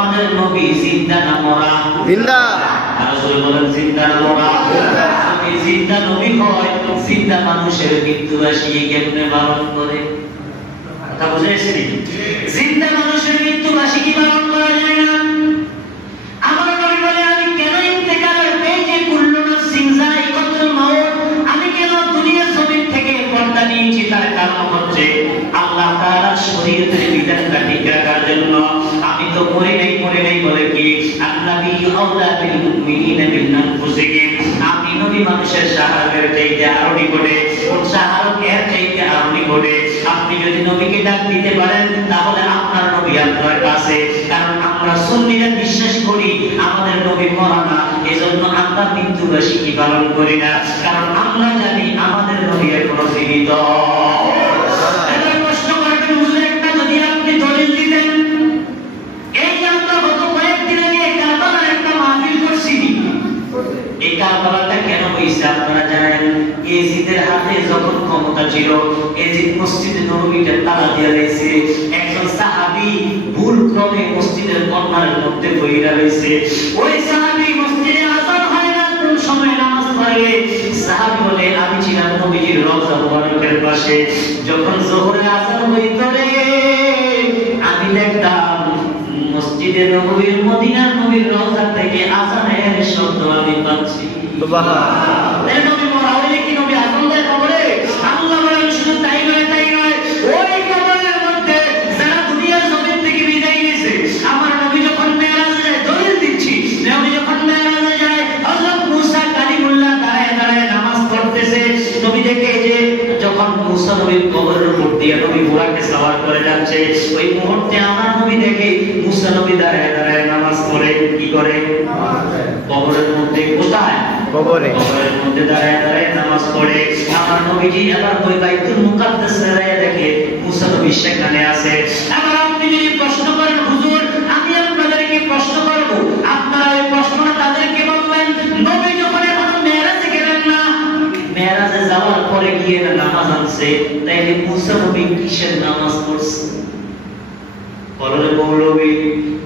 আমাদের নবী জিন্দা না মরা? জিন্দা। রাসূল বলেন জিন্দা না মরা? জিন্দা। আমি জিন্দা নবী হয়, জিন্দা মানুষের মৃত্যুবার্ষিকী কেমনে পালন করে? কথা বুঝেছেন? জিন্দা মানুষের মৃত্যুবার্ষিকী পালন করা যায় না। আমার নবী বলে আমি কেন ইন্তেকালের পেটে কুল্লু নাফসিন যায়িকাতুল মাউত, আমি কেন দুনিয়ার জমিন থেকে পর্দা নিয়েছি? তার কারণ হচ্ছে আল্লাহ তাআলার শরীয়তের বিধানটা ঠিক রাখার জন্য। আমি তো মরে নাই বলে কি আন্নাবী আওলা বিল মুমিনিনা মিন আনফুসিহিম, আমি নবী মানুষের সাহায্যের চাইতে আরো নিকটে, কোন সাহায্যের চাইতে আরো নিকটে। আপনি যদি নবীকে ডাক দিতে পারেন তাহলে আপনার নবী আপনার কাছে। কারণ আমরা সুন্নিরা বিশ্বাস করি আমাদের নবী মরা না, এজন্য আমরা মৃত্যুবার্ষিকী পালন করি না। কারণ আমরা জানি আমাদের নবী এখনো জীবিত। এই কারবালাটা কেন হইছে আপনারা জানেন? ইয়াজিদের হাতে যখন ক্ষমতা ছিল, ইয়াজিদ মসজিদে নববীতে তালা দিয়ে দিয়েছে। একজন সাহাবী ভুল ক্রমে মসজিদের কর্নারের মধ্যে বইরা রয়েছে। ওই সাহাবী মসজিদে আযান হয় না, কোন সময় নামাজ পড়ে? সাহাবী বলে আমি ছিলাম নবীজির রওজা মুবারকের পাশে, যখন যোহরের আযান হইতো রে আমি দেখতাম মসজিদে নববীর মদিনার নবীর রওজা থেকে আযানের শব্দ আমি পাচ্ছি। সুবহানাল্লাহ। এই নবী মরা হইলে কি নবী আযান দেয় কবরে? আল্লাহ বলেন শুধু তাই নয়, ওই কবরের মধ্যে যারা দুনিয়ার জমিন থেকে বিদায় গেছে, আমার নবী যখন মেরাজে যায়, দলিল দিচ্ছি, নবী যখন মেরাজে যায় হযরত মুসা কালিমুল্লাহ দাঁড়ায় নামাজ পড়তেছে। নবী দেখে যে যখন মুসা নবীর কবরের উপর দিয়ে নবী বুরাকে সওয়ার করে যাচ্ছে, ওই মুহূর্তে আমার নবী দেখে মুসা নবী দাঁড়ায় নামাজ পড়ে। কি করে? কবরের মধ্যে। কোথায়? কবরের মধ্যে দাঁড়ায় নামাজ পড়ে। আমার নবীজি আবার ওই বাইতুল মুকাদ্দাসে দাঁড়ায় দেখে মুসা নবী সেখানে আছে। আবার আপনি যদি প্রশ্ন করেন হুজুর, আমি আপনাদেরকে প্রশ্ন করব, আপনারা এই প্রশ্নটা তাদেরকে বলবেন নবী যখন এখন মেরাজে গেলেন না, মেরাজে যাওয়ার পরে গিয়ে নামাজ আনছে, তাইলে মুসা নবী কিসের নামাজ পড়ছে? বলো মৌলবী,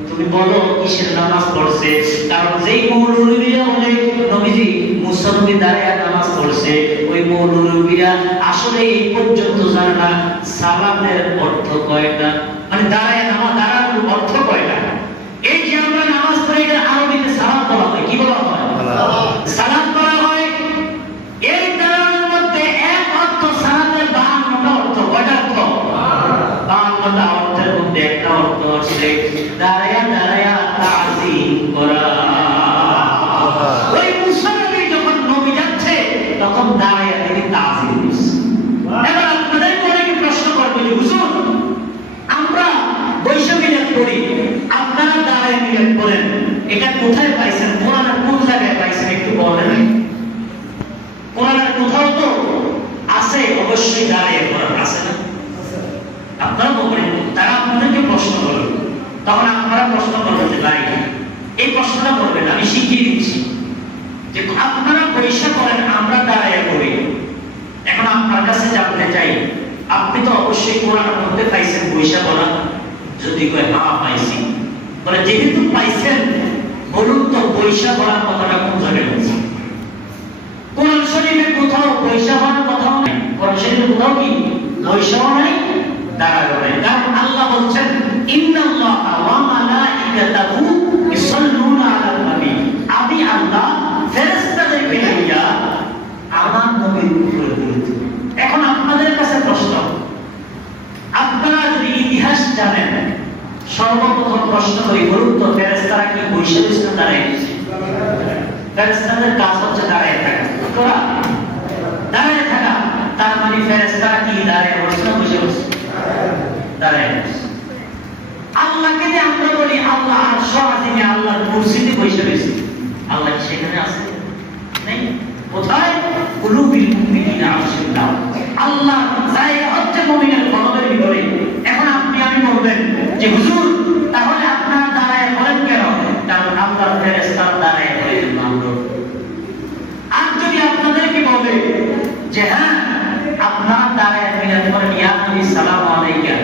তুমি বলো কিসের নামাজ পড়ছে? কারণ যেই মৌলবীরা বলে নবীজি মুসা নবী দাঁড়ায় নামাজ পড়ছে, ওই মৌলবীরা আসলে এই পর্যন্ত জানে না সালামের অর্থ কয়টা, মানে দাঁড়ায় নামাজ দাঁড়ানোর অর্থ কয়টা। এই যে আমরা নামাজ পড়ি এটা আরবিতে সালাত বলা হয়। কি বলা হয়? সালাত বলা হয়। এই দাঁড়ানোর মধ্যে এক অর্থ সালাতের 52টা অর্থ। কয়টা অর্থ? 52টা অর্থের মধ্যে একটা অর্থ হচ্ছে দাঁড়ায় তাজিম করা। ওই মুসা নবী যখন নবী যাচ্ছে তখন দাঁড়ায় তিনি তাজিম করছে। এবার আপনাদের অনেকে প্রশ্ন করবে যে হুজুর আমরা বৈশাখ মিলাদ পড়ি, আপনারা দাঁড়ায় মিলাদ পড়েন, এটা কোথায় পাইছেন? কোরআনের কোন জায়গায় পাইছেন একটু বলেন। কোরআনের কোথাও তো আছে অবশ্যই দাঁড়ায় পড়া আছে না? আপনারা বলবেন, তারা আপনাদেরকে প্রশ্ন করবে, তখন আপনারা প্রশ্ন করতে পারেন। এই প্রশ্নটা করবেন, আমি শিখিয়ে দিচ্ছি যে আপনারা পয়সা করেন, আমরা দাঁড়ায় করি। এখন আপনার কাছে জানতে চাই, আপনি তো অবশ্যই কোরআনের মধ্যে পাইছেন পয়সা করা? যদি কয় হ্যাঁ পাইছি, বলে যেহেতু পাইছেন বলুন তো পয়সা করার কথাটা কোন জায়গায় বলছে? কোরআন শরীফে কোথাও পয়সা করার কথাও নেই। কোরআন শরীফে কোথাও কি পয়সাও নাই, দাঁড়ায়ও নাই। কারণ আল্লাহ বলছেন ইন্নাল্লাহা ওয়া মালাইকাতাহু ইউসাল্লুনা আলান নবী, আমি আল্লাহ ফেরেশতাদেরকে নিয়ে আমার নবীর উপরে দরুদ। এখন আপনাদের কাছে প্রশ্ন, আপনারা যদি ইতিহাস জানেন, সর্বপ্রথম প্রশ্ন করি বলুন তো ফেরেশতারা কি বসে বসে দাঁড়ায়? ফেরেশতাদের কাজ হচ্ছে দাঁড়ায় থাকা। তোরা দাঁড়ায় থাকা, তার মানে ফেরেশতারা কি দাঁড়ায় বসে না বসে বসে? দাঁড়ায় বসে। আল্লাহকে যে আমরা বলি আল্লাহ আরশ আজিমে আল্লাহর কুরসিতে বসে রয়েছে, আল্লাহ সেখানে আছে? নেই। কোথায়? কুলুবিল মুমিনিনা আরশুল্লাহ। আল্লাহ জায়গা হচ্ছে মুমিনের কলবের ভিতরে। এখন আপনি আমি বলবেন যে হুজুর তাহলে আপনারা দাঁড়ায় বলেন কেন? কারণ আল্লাহর ফেরেশতারা দাঁড়ায় বলেন মানব। আর যদি আপনাদেরকে বলে যে হ্যাঁ আপনারা দাঁড়ায় মিলাদ করেন ইয়া নবী সালাম আলাইকা,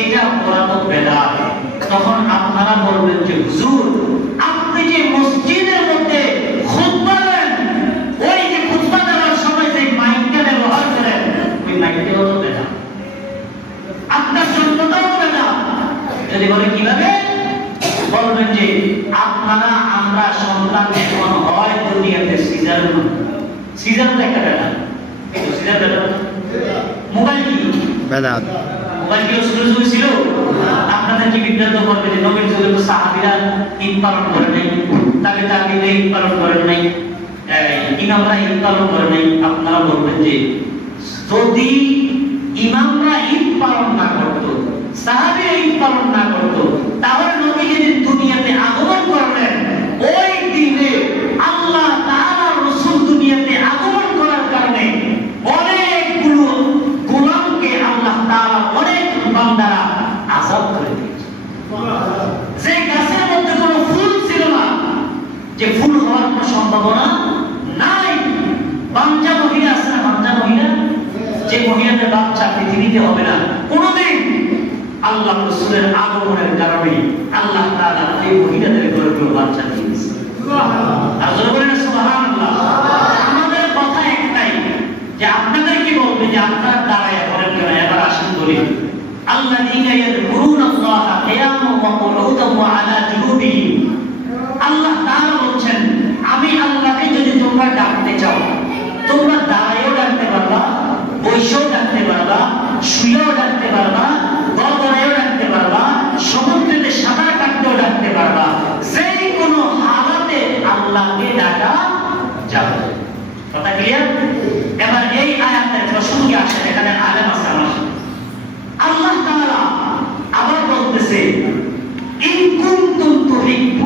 এটা অপরাধ বেদাত, তখন আপনারা বলবেন যে আপনারা আমরা সন্তান যখন হয় দুনিয়াতে সিজার সিজার দেখা যায় না, সিজার দেখা মোবাইল কি বেদাত মোবাইল কি শুরু ছিল? আপনাদের কি বিভ্রান্ত করবে যে নবীর যুগে তো সাহাবীরা ঈদ পালন করে নাই, তাকে ঈদ পালন করেন নাই, ইমামরা ঈদ পালন করে নাই। আপনারা বলবেন যে যদি ইমামরা ঈদ পালন না করত, সাহাবীরা ঈদ পালন না করত, তাহলে নবী যেদিন দুনিয়াতে আগমন করলেন ওই দিনে আল্লাহ তাআলা রাসূল দুনিয়াতে আগমন করার কারণে অনেকগুলো গোলামকে আল্লাহ তাআলা অনেক বান্দারা আযাব করে দিয়েছে। যে গাছের মধ্যে কোনো ফুল ছিল না, যে ফুল হওয়ার কোনো সম্ভাবনা নাই, বাঞ্জা মহিলা আছে না, বাঞ্জা মহিলা, যে মহিলাদের বাচ্চা পৃথিবীতে হবে না কোনোদিন, আল্লাহ রাসূলের আগমনের কারণে আল্লাহ তাআলা এই মহিলাদের গর্ভে বাচ্চা দিয়েছে। আর জোরে বলেন সুবহানাল্লাহ। আমাদের কথা একটাই যে আপনাদের কি বলবে যে আপনারা দাঁড়ায় বলেন কেন? এবার আসুন বলি, আল্লাযীনা ইয়াযকুরুনাল্লাহা কিয়ামান ওয়া কুউদান ওয়া আলা জুনুবিহিম। আল্লাহ তাআলা বলছেন আমি আল্লাহকে যদি তোমরা ডাকতে চাও, তোমরা দাঁড়ায়ও ডাকতে পারবা, বসেও ডাকতে পারবা, শুয়েও ডাকতে পারবা, গড়গড়ায়ও ডাকতে পারবা, সমুদ্রেতে সাঁতার কাটতেও ডাকতে পারবা, যে কোনো হালাতে আল্লাহকে ডাকা যাবে। কথা ক্লিয়ার? এবার এই আয়াতের প্রসঙ্গে আসেন, এখানে আলেম আছে আমার। আল্লাহ তাআলা আবার বলতেছে ইন কুনতুম তুহিব্বুনা